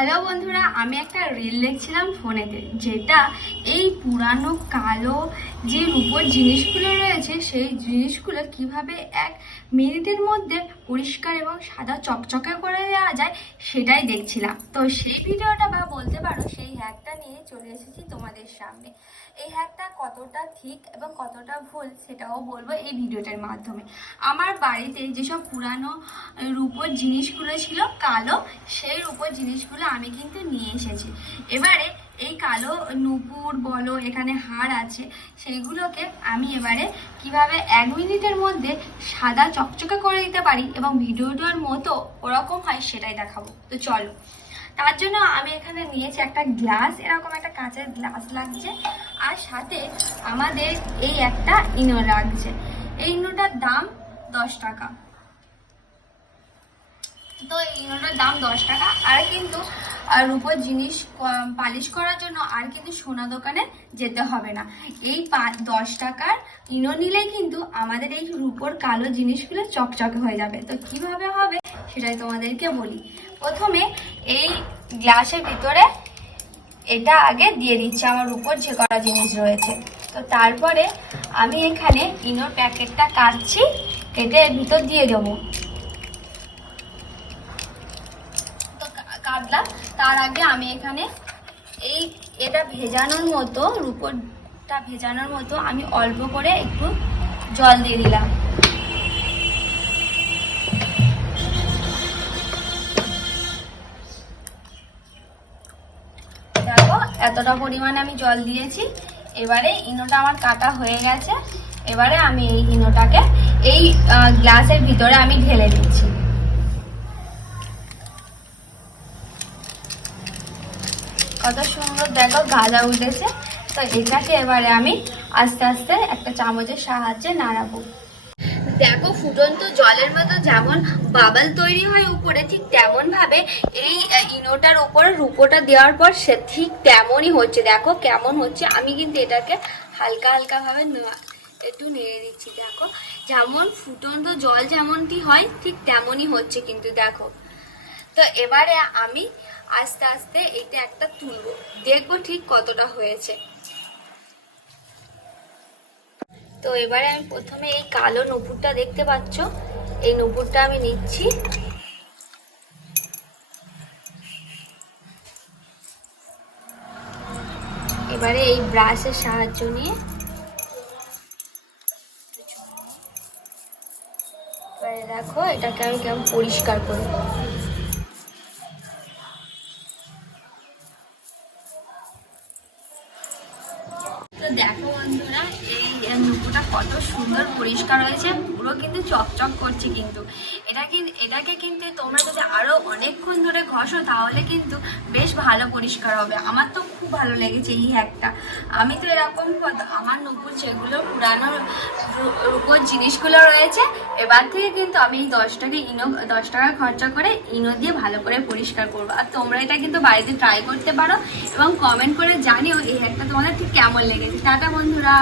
Hello বন্ধুরা, আমি একটা রিল দেখছিলাম ফোনেতে, যেটা এই পুরানো কালো যে রূপোর জিনিসগুলো রয়েছে সেই জিনিসগুলো কিভাবে 1 মিনিটের মধ্যে পরিষ্কার এবং সাদা চকচকে করে দেওয়া যায় সেটাই দেখছিলাম। তো সেই ভিডিওটা বা বলতে পারো সেই হ্যাকটা নিয়ে চলে এসেছি তোমাদের সামনে। এই হ্যাকটা কতটা ঠিক এবং কতটা ভুল সেটাও বলবো এই ভিডিওটার মাধ্যমে। আমার বাড়িতে যেসব পুরানো রূপোর জিনিসগুলো ছিল কালো, সেই রূপোর জিনিসগুলো আমি কিন্তু নিয়ে এসেছি। এবারে এই কালো নুপুর বলো, এখানে হার আছে, সেইগুলোকে আমি এবারে কিভাবে 1 মিনিটের মধ্যে সাদা চকচকে করে দিতে পারি এবং ভিডিওটার মতো ওরকম হয় সেটাই দেখাবো। তো চলো, তার জন্য আমি এখানে নিয়েছি একটা গ্লাস, এরকম একটা কাঁচের গ্লাস লাগছে, আর সাথে আমাদের এই একটা ইনো লাগছে। এই ইনোটার দাম 10 টাকা। তো এই ইনোটার দাম 10 টাকা। আর কিন্তু রূপোর জিনিস পালিশ করার জন্য আর কিন্তু সোনা দোকানে যেতে হবে না। এই 10 টাকার ইনো নিলেই কিন্তু আমাদের এই রূপোর কালো জিনিসগুলো চকচকে হয়ে যাবে। তো কিভাবে হবে সেটাই তোমাদেরকে বলি। প্রথমে এই গ্লাসের ভিতরে এটা আগে দিয়ে দিচ্ছি আমার রূপোর যে কটা জিনিস রয়েছে। তো তারপরে আমি এখানে ইনোর প্যাকেটটা কাটছি, কেটে এর ভিতর দিয়ে দেবো। কাটলাম, তার আগে আমি এখানে এটা ভেজানোর মতো, রূপোরটা ভেজানোর মতো আমি অল্প করে একটু জল দিয়ে দিলাম। দেখো এতটা পরিমাণে আমি জল দিয়েছি। এবারে ইনোটা আমার কাটা হয়ে গেছে। এবারে আমি এই ইনোটাকে এই গ্লাসের ভিতরে আমি ঢেলে দিচ্ছি। কত সুন্দর দেখো গাজা উঠেছে। তো এটাকে এবারে আমি আস্তে আস্তে একটা চামচের সাহায্যে নাড়াবো। দেখো ফুটন্ত জলের মতো যেমন বাবল তৈরি হয় উপরে, ঠিক তেমন ভাবে এই ইনোটার উপরে রূপোটা দেওয়ার পর সে ঠিক তেমনই হচ্ছে। দেখো কেমন হচ্ছে। আমি কিন্তু এটাকে হালকা হালকা ভাবে একটু নেড়ে দিচ্ছি। দেখো যেমন ফুটন্ত জল যেমনটি হয় ঠিক তেমনই হচ্ছে কিন্তু। দেখো, তো এবারে আমি আস্তে আস্তে এটা একটা তুলবো, দেখবো ঠিক কতটা হয়েছে। তো এবারে আমি প্রথমে এই কালো নুপুরটা দেখতে পাচ্ছ, এই নুপুরটা আমি নিচ্ছি। এবারে এই ব্রাশের সাহায্য নিয়ে এবারে দেখো এটাকে আমি কেমন পরিষ্কার করব। তো দেখো বন্ধুরা, এই নুপুরটা কত সুন্দর পরিষ্কার হয়েছে, পুরো কিন্তু চকচক করছে। কিন্তু এটাকে কিন্তু তোমরা যদি আরো অনেকক্ষণ ধরে ঘষো তাহলে কিন্তু বেশ ভালো পরিষ্কার হবে। আমার তো খুব ভালো লেগেছে এই হ্যাকটা। আমি তো এরকম আমার নুপুর যেগুলো পুরানো রূপোর জিনিসগুলো রয়েছে, এবার থেকে কিন্তু আমি এই 10 টাকা খরচা করে ইনো দিয়ে ভালো করে পরিষ্কার করবো। আর তোমরা এটা কিন্তু বাড়িতে ট্রাই করতে পারো এবং কমেন্ট করে জানিও এই হ্যাকটা তোমাদের ঠিক কেমন লেগেছে। টাটা বন্ধুরা।